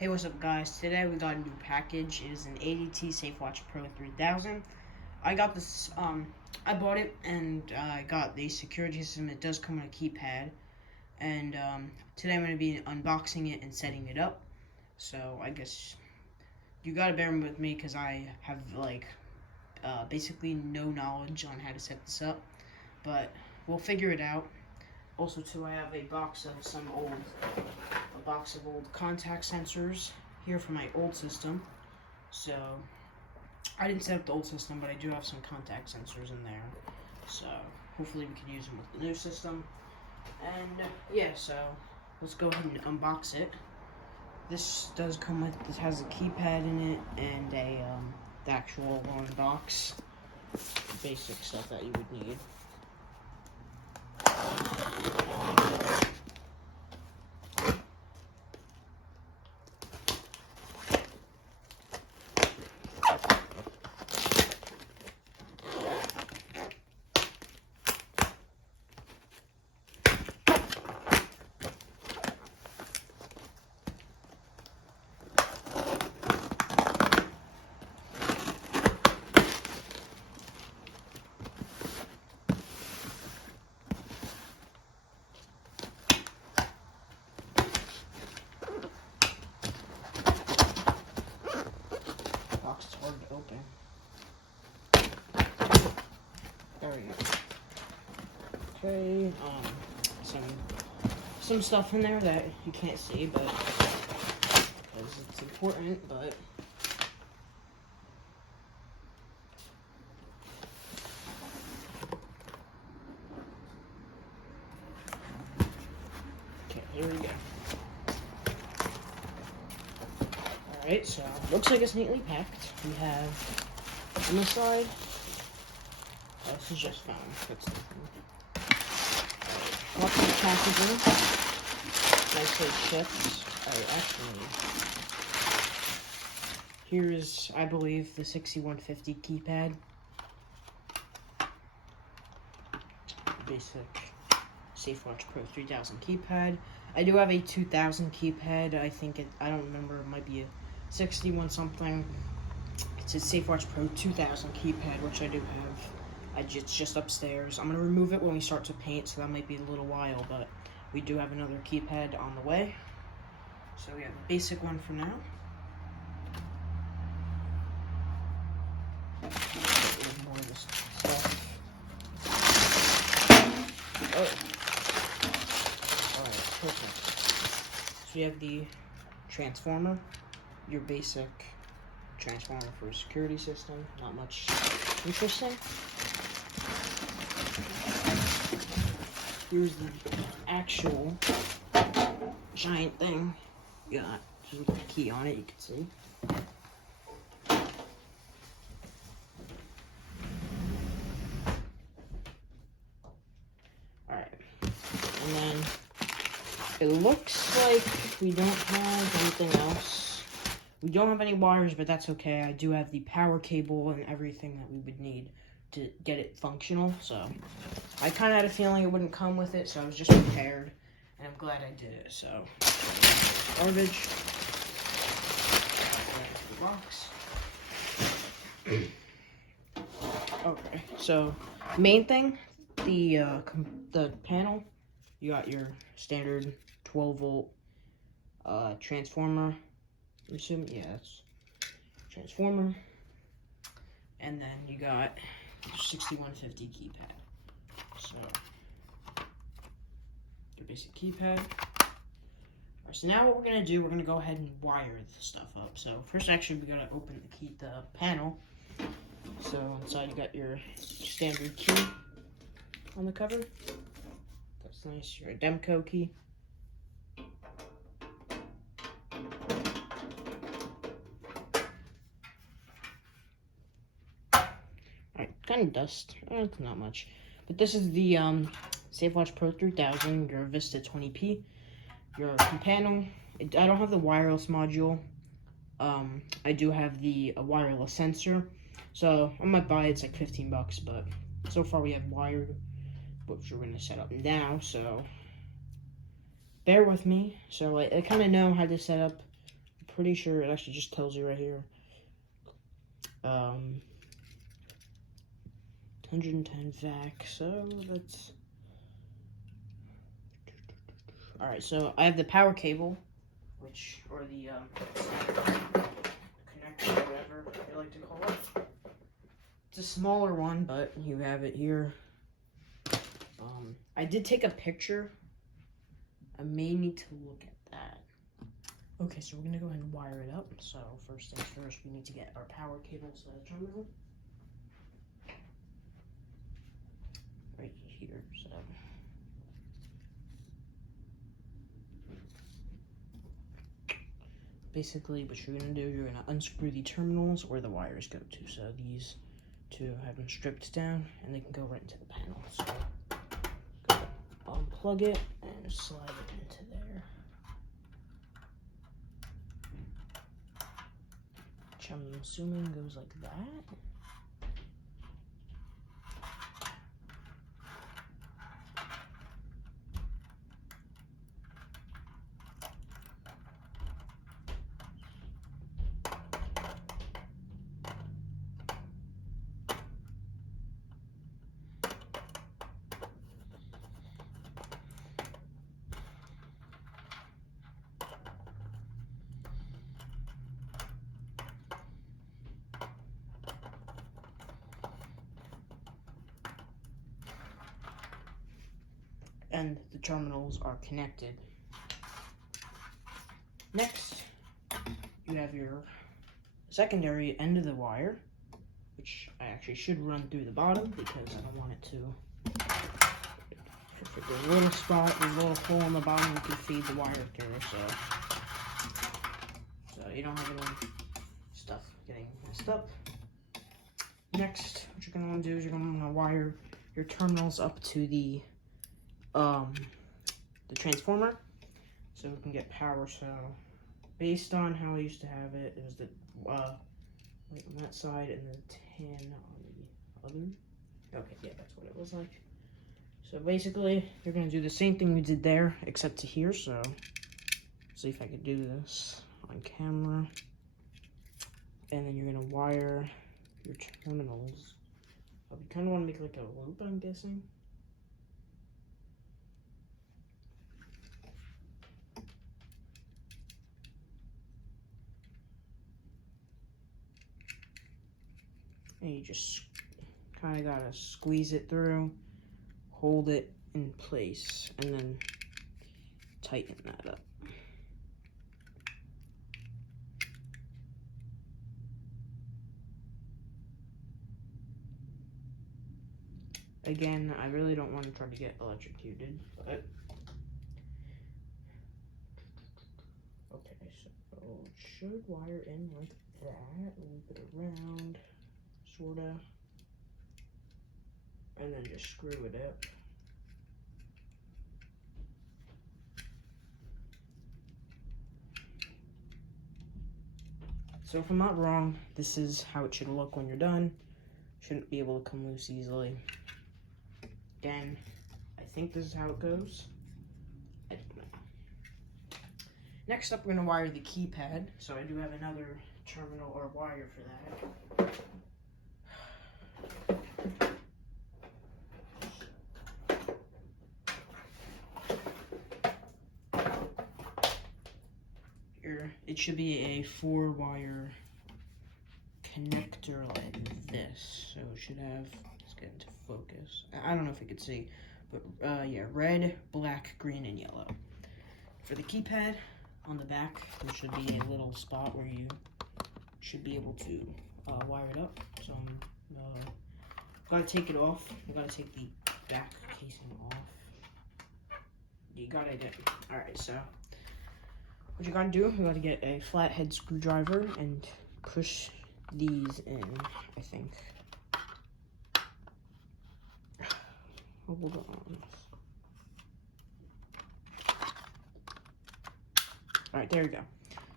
Hey, what's up, guys? Today we got a new package. It is an ADT Safewatch Pro 3000. I got this, I bought it, and I got the security system. It does come with a keypad, and today I'm going to be unboxing it and setting it up. So I guess you gotta bear with me because I have, basically no knowledge on how to set this up, but we'll figure it out. Also, too, I have a box of old contact sensors here for my old system. So I didn't set up the old system, but I do have some contact sensors in there. So hopefully we can use them with the new system. And yeah, so let's go ahead and unbox it. This does come with, this has a keypad in it and the actual one box, basic stuff that you would need. It's hard to open. There we go. Okay, some stuff in there that you can't see, but because it's important. But okay, here we go. Alright, so looks like it's neatly packed. We have on the side, this is just foam. That's nothing. Lots of packaging. Nicely shipped. Actually, here is, I believe, the 6150 keypad. Basic Safewatch Pro 3000 keypad. I do have a 2000 keypad. I don't remember, it might be a 61 something. It's a Safewatch Pro 2000 keypad, which I do have. It's just upstairs. I'm gonna remove it when we start to paint, so that might be a little while, but we do have another keypad on the way. So we have the basic one for now. More of this stuff. Oh. Alright, perfect. So you have the transformer, your basic transformer for a security system. Not much interesting. Here's the actual giant thing. You got just with the key on it, you can see. Alright. And then it looks like we don't have anything else. We don't have any wires, but that's okay. I do have the power cable and everything that we would need to get it functional, so I kind of had a feeling it wouldn't come with it, so I was just prepared, and I'm glad I did it. So garbage, the box. Okay, so main thing, the panel, you got your standard 12-volt transformer. I'm assuming, yeah, that's transformer, and then you got 6150 keypad. So your basic keypad. Alright, so now what we're gonna do, we're gonna go ahead and wire the stuff up. So first, actually, we gotta open the panel. So inside you got your standard key on the cover. That's nice. Your Demco key. Kind of dust. It's not much. But this is the Safewatch Pro 3000, your Vista-20p, your panel. I don't have the wireless module. I do have the wireless sensor. So I might buy it. It's like 15 bucks, but so far we have wired, which we're going to set up now. So bear with me. So I kind of know how to set up pretty sure it actually just tells you right here. 110 vac, so that's... Alright, so I have the power cable, or the connector, whatever you like to call it. It's a smaller one, but you have it here. I did take a picture. I may need to look at that. Okay, so we're gonna go ahead and wire it up. So first things first, we need to get our power cable to the terminal. Right here, so. Basically, what you're gonna do, you're gonna unscrew the terminals where the wires go to. So these two have been stripped down, and they can go right into the panel. So unplug it and slide it into there. Which I'm assuming goes like that. And the terminals are connected. Next, you have your secondary end of the wire, which I actually should run through the bottom because I don't want it to. If there's a little spot, there's a little hole in the bottom, you can feed the wire through, so you don't have any stuff getting messed up. Next, what you're gonna want to do is you're gonna want to wire your terminals up to the transformer, so we can get power. So based on how I used to have it, it was the light on that side and then 10 on the other. Okay, yeah, that's what it was like. So basically, you're gonna do the same thing we did there, except to here. So see if I could do this on camera, and then you're gonna wire your terminals. We kind of want to make like a loop, I'm guessing. And you just kind of gotta squeeze it through, hold it in place, and then tighten that up. Again, I really don't want to try to get electrocuted, but okay, so it should wire in like that, loop it around, sorta, and then just screw it up. So if I'm not wrong, this is how it should look when you're done. Shouldn't be able to come loose easily. Again, I think this is how it goes. I don't know. Next up, we're gonna wire the keypad. So I do have another terminal or wire for that. Here, it should be a 4-wire connector like this. So it should have, let's get into focus. I don't know if you could see, but yeah, red, black, green, and yellow. For the keypad, on the back, there should be a little spot where you should be able to wire it up. So I'm gotta take it off. You gotta take the back casing off. You gotta get, alright, so what you gotta do, you gotta get a flathead screwdriver and push these in, I think. Hold on. Alright, there you go.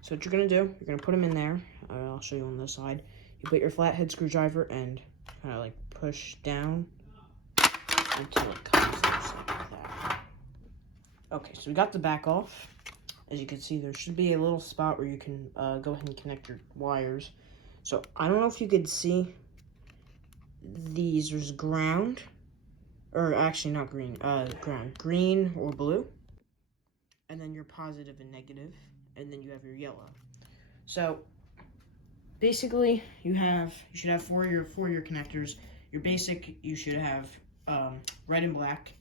So what you're gonna do, you're gonna put them in there. I'll show you on this side. You put your flathead screwdriver and kind of like push down until it comes like that. Okay, so we got the back off. as you can see, there should be a little spot where you can go ahead and connect your wires. So I don't know if you could see these. There's ground, or actually not green, ground, green or blue, and then your positive and negative, and then you have your yellow. So basically, you should have four of your connectors. Your basic, you should have red and black,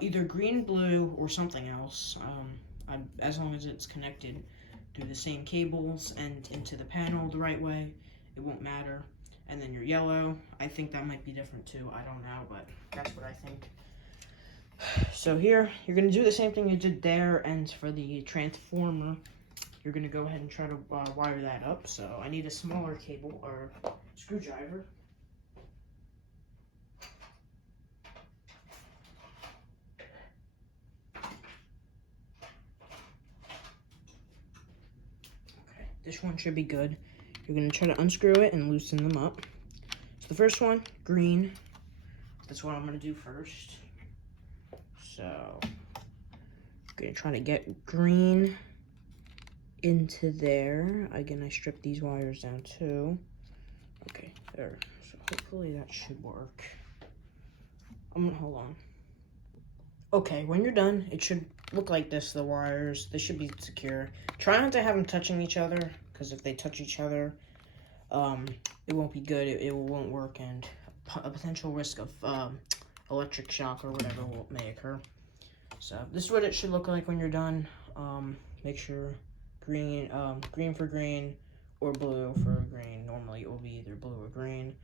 either green, blue, or something else. As long as it's connected through the same cables and into the panel the right way, it won't matter. And then your yellow, I think that might be different too. I don't know, but that's what I think. So here, you're going to do the same thing you did there, and for the transformer, you're going to go ahead and try to wire that up. So I need a smaller cable or screwdriver. Okay, this one should be good. You're going to try to unscrew it and loosen them up. So the first one, green. That's what I'm going to do first. So I'm going to try to get green into there. Again, I stripped these wires down too. Okay, there. So hopefully that should work. Hold on. Okay, when you're done, it should look like this, the wires. They should be secure. Try not to have them touching each other, because if they touch each other, it won't be good. It won't work, and a potential risk of electric shock or whatever may occur. So this is what it should look like when you're done. Make sure green for green or blue for green. Normally it will be either blue or green.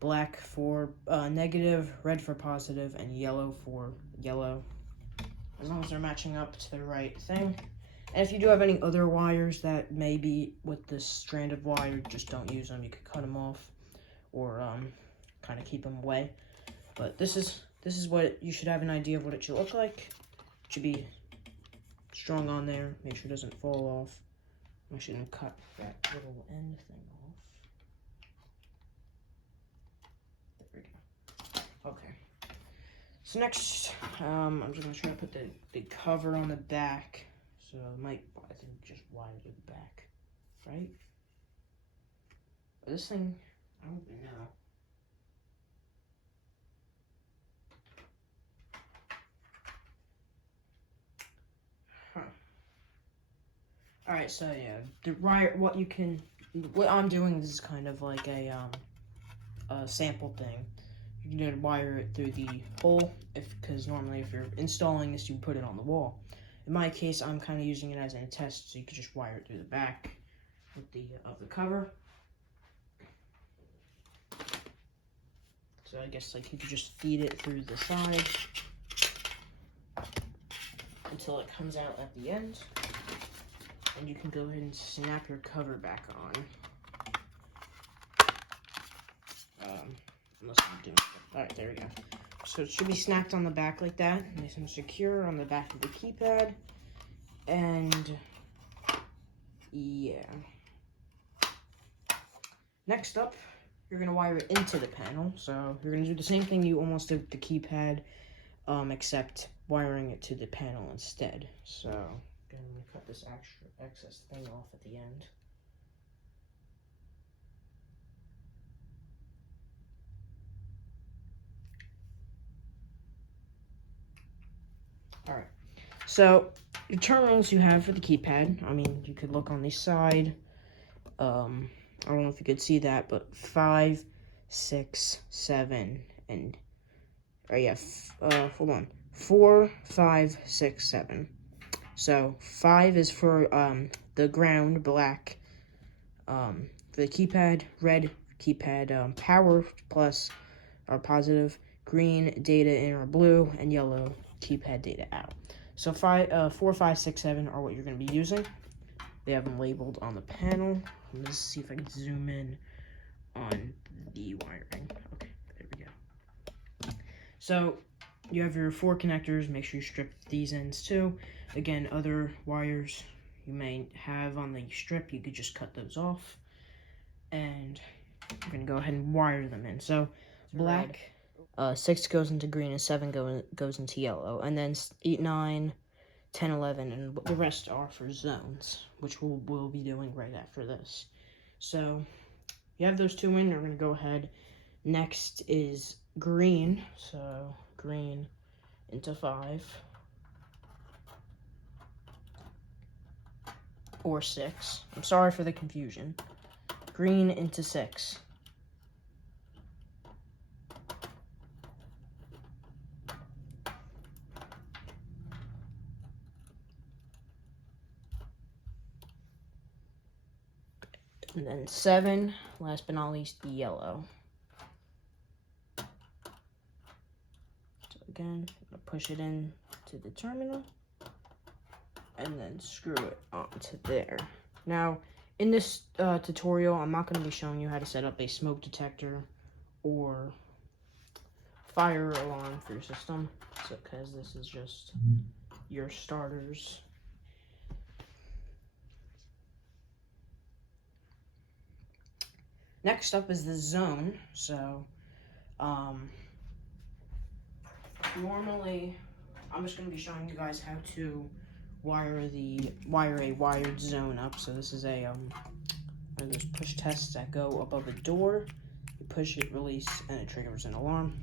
Black for negative, red for positive, and yellow for yellow. As long as they're matching up to the right thing. And if you do have any other wires that may be with this strand of wire, just don't use them. You could cut them off or kind of keep them away. But this is what you should have an idea of what it should look like. It should be strong on there. Make sure it doesn't fall off. I shouldn't cut that little end thing off. There we go. Okay. So next, I'm just gonna try to put the cover on the back. So I think just wire the back, right? But this thing, I don't even know. Alright, so yeah, what I'm doing is kind of like a sample thing. You're gonna wire it through the hole, because normally if you're installing this, you put it on the wall. In my case, I'm kind of using it as a test, so you could just wire it through the back of the cover. So I guess like you could just feed it through the side until it comes out at the end. And you can go ahead and snap your cover back on. Unless I'm doing it. Alright, there we go. So it should be snapped on the back like that. Nice and secure on the back of the keypad. And yeah. Next up, you're going to wire it into the panel. So you're going to do the same thing you almost did with the keypad, except wiring it to the panel instead. So I'm going to cut this excess thing off at the end. Alright, so your terminals you have for the keypad, I mean, you could look on the side. I don't know if you could see that, but 5, 6, 7, and, hold on, 4, 5, 6, 7. So 5 is for the ground, black, for the keypad, red keypad, power plus or positive, green data in or blue, and yellow keypad data out. So 4, 5, 6, 7 are what you're going to be using. They have them labeled on the panel. Let's see if I can zoom in on the wiring. Okay, there we go. So you have your 4 connectors. Make sure you strip these ends too. Again, other wires you may have on the strip, you could just cut those off. And we're going to go ahead and wire them in. So black, 6 goes into green, and 7 goes into yellow. And then 8, 9, 10, 11, and the rest are for zones, which we'll be doing right after this. So you have those two in. We're going to go ahead. Next is green. So green into 5 or 6. I'm sorry for the confusion. Green into 6. And then 7, last but not least, yellow. So again, I'm gonna push it in to the terminal and then screw it onto there. Now, in this tutorial, I'm not going to be showing you how to set up a smoke detector or fire alarm for your system, because this is just your starters. Next up is the zone. So, normally, I'm just going to be showing you guys how to wire a wired zone up. So this is one of those push tests that go above a door. You push it, release, and it triggers an alarm.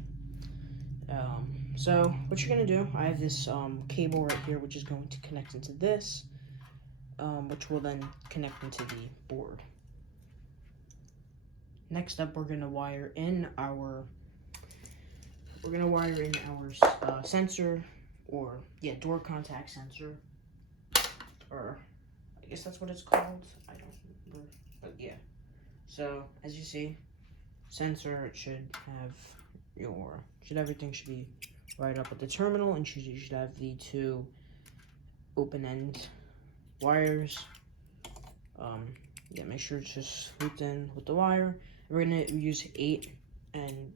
So what you're gonna do, I have this cable right here, which is going to connect into this, which will then connect into the board. Next up, we're gonna wire in our sensor, or door contact sensor, or I guess that's what it's called. I don't remember, but yeah. So as you see, sensor, it should have everything should be right up at the terminal, and you should have the 2 open end wires. Make sure it's just looped in with the wire. We're gonna use 8 and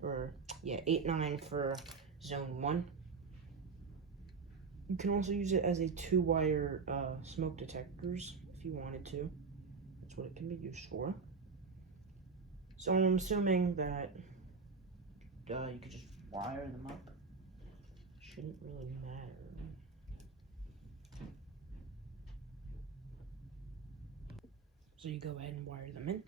9 for zone 1. You can also use it as a 2-wire smoke detectors if you wanted to. That's what it can be used for. So I'm assuming that you could just wire them up. Shouldn't really matter. So you go ahead and wire them in.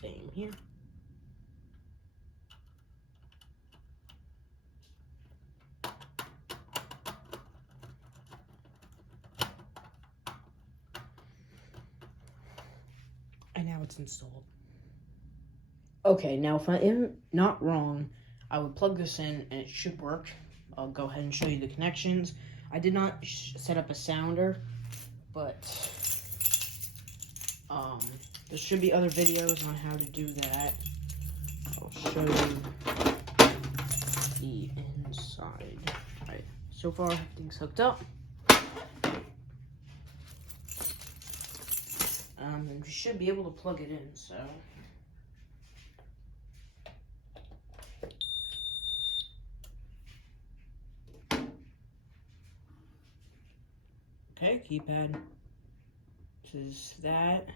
Same here. And now it's installed. Okay, now if I am not wrong, I would plug this in and it should work. I'll go ahead and show you the connections. I did not set up a sounder, but there should be other videos on how to do that. I'll show you the inside. Alright, so far everything's hooked up. And you should be able to plug it in, so. Okay, keypad. This is that.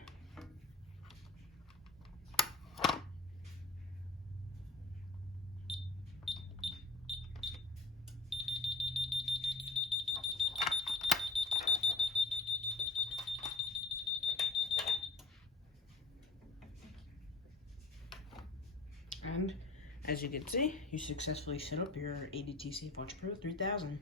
And as you can see, you successfully set up your ADT Safewatch Pro 3000.